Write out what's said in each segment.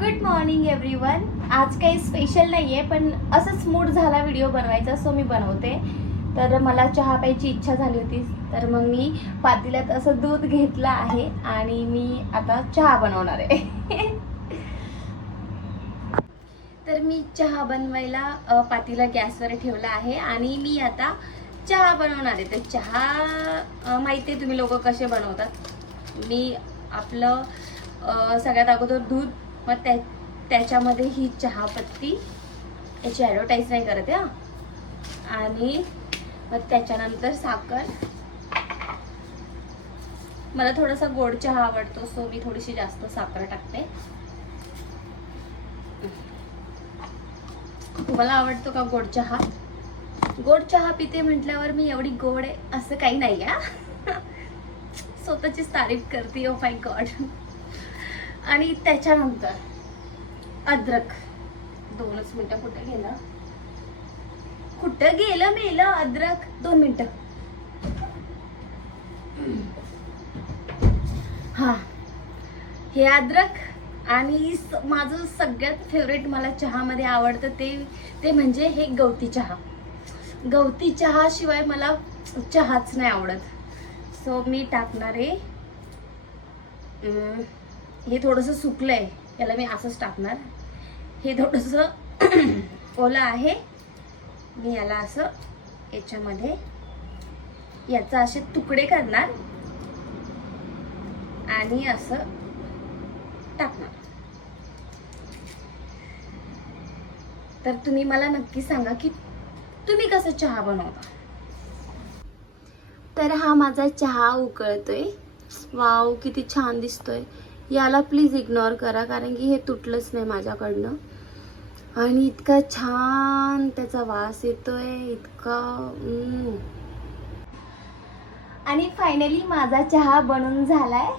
Good morning everyone. आज काही special नाही आहे, पण असंच मूड झाला व्हिडिओ बनवायचा, सो मी बनवते. तर मला चहा प्यायची इच्छा झाली होती, तर मग मी पातेल्यात असं दूध घेतलं आहे आणि मी आता चहा बनवणार आहे. तर मी चहा बनवायला पातेला गॅसवर ठेवला आहे आणि मी आता चहा बनवणार आहे. तर चहा माहिती आहे तुम्ही लोक कसे बनवतात. मी आपलं सगळ्यात अगोदर दूध, मग त्याच्यामध्ये ही चहापत्ती, याची ॲडव्हर्टाईज नाही करत आहे, आणि मग त्याच्यानंतर साखर. मला थोडासा गोड चहा आवडतो, सो मी थोडीशी जास्त साखर टाकते. तुम्हाला आवडतो का गोड चहा? गोड चहा पिते म्हटल्यावर मी एवढी गोड आहे असं काही नाही आहे. स्वतःचीच तारीफ करते. Oh my God. आणि त्याच्यानंतर अद्रक. 2 मिनिटं. कुठं गेलं मेलं अद्रक? 2 मिनिटं. हा, हे अद्रक. आणि माझं सगळ्यात फेवरेट मला चहामध्ये आवडतं ते म्हणजे हे गवती चहा. गवती चहा शिवाय मला चहाच नाही आवडत. सो मी टाकणार आहे, हे थोडंसं सुकलंय, याला मी असंच टाकणार. हे थोडंसं ओलं आहे, मी याला असं याच्यामध्ये याचा असे तुकडे करणार आणि असं टाकणार. तर तुम्ही मला नक्की सांगा की तुम्ही कसं चहा बनवता. तर हा माझा चहा उकळतोय. वाव, किती छान दिसतोय. याला प्लीज इग्नोर करा, कारण की हे तुटलंच नाही माझ्याकडनं. आणि इतका छान त्याचा वास येतोय, इतका. आणि फायनली माझा चहा बनून झालाय.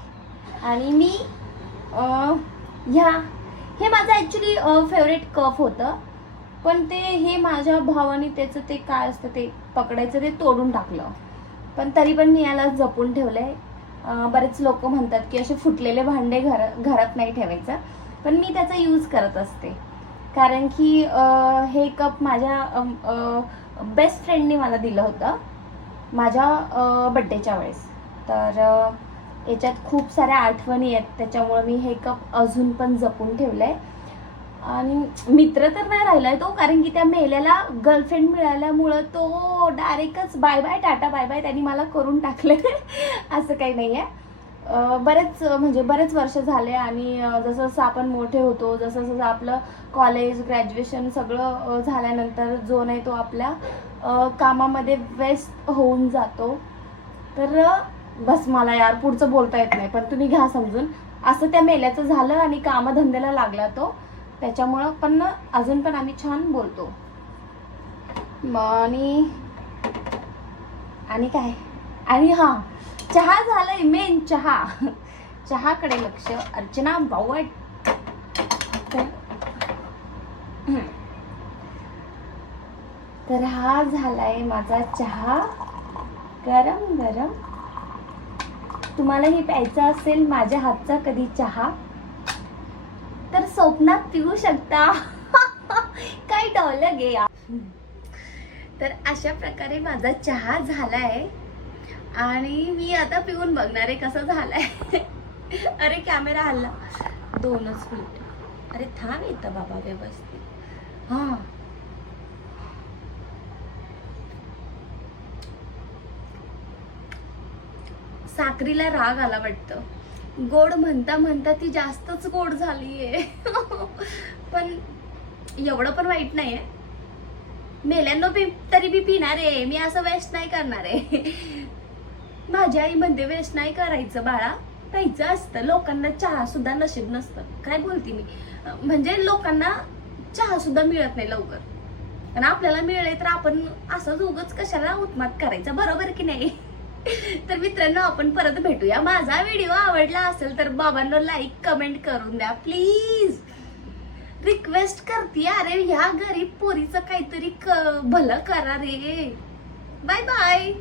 आणि मी हे माझं ॲक्च्युली फेवरेट कप होतं, पण हे माझ्या भावाने त्याचं ते काय असतं ते पकडायचं, ते तोडून टाकलं. पण तरी पण मी याला जपून ठेवलंय. बरेच लोक म्हणतात की असे फुटलेले भांडे घरात नाही ठेवायचं, पण मी त्याचा यूज करत असते. कारण की हे कप माझ्या बेस्ट फ्रेंडने मला दिलं होतं माझ्या बड्डेच्या वेळेस. तर याच्यात खूप साऱ्या आठवणी आहेत, त्याच्यामुळे मी हे कप अजून पण जपून ठेवलंय. आणि मित्र तर नाही राहिलाय तो, कारण की त्या मेल्याला गर्लफ्रेंड मिळाल्यामुळं तो डायरेक्टच बाय बाय, टाटा बाय बाय त्यांनी मला करून टाकले. असं काही नाही आहे. बरेच वर्ष झाले. आणि जसं जसं आपण मोठे होतो, जसं जसं आपलं कॉलेज, ग्रॅज्युएशन सगळं झाल्यानंतर जो नाही तो आपल्या कामामध्ये व्यस्त होऊन जातो. तर बस, मला यार पुढचं बोलता येत नाही, पण तुम्ही घ्या समजून. असं त्या मेल्याचं झालं आणि कामधंद्याला लागला तो, त्याच्यामुळं. पण अजून पण आम्ही छान बोलतो. आणि काय, आणि हा, चहा झालाय. मेन चहाकडे लक्ष. अर्चना बावट. तर हा झालाय माझा चहा, गरम गरम. तुम्हालाही प्यायचा असेल माझ्या हातचा कधी चहा, तर स्वप्नात पिऊ शकता. काय डायलॉग आहे यार. तर अशा प्रकारे माझा चहा झालाय आणि मी आता पिऊन बघणार आहे कसा झालाय. अरे कॅमेरा हल्ला. 2 मिनिट. अरे थांब, येतं बाबा व्यवस्थित. हा, साखरीला राग आला वाटतं. गोड म्हणता म्हणता ती जास्तच गोड झालीये. पण एवढं पण वाईट नाहीये. मेल्यांनो तरी बी पिणार आहे मी, असं वेस्ट नाही करणार आहे. माझी आई म्हणते वेस्ट नाही करायचं बाळा, प्यायचं असतं. लोकांना चहा सुद्धा नशीब नसतं. काय बोलते मी, म्हणजे लोकांना चहा सुद्धा मिळत नाही लवकर, आणि आपल्याला मिळले तर आपण असंच उगाच कशाला उत्मात करायचं, बरोबर की नाही. तर मित्रांनो, आपण परत भेटूया. माझा व्हिडिओ आवडला असेल तर बाबांना लाईक कमेंट करून द्या प्लीज. रिक्वेस्ट करते. अरे ह्या गरीब पोरीचं काहीतरी भलं करा रे. Bye bye.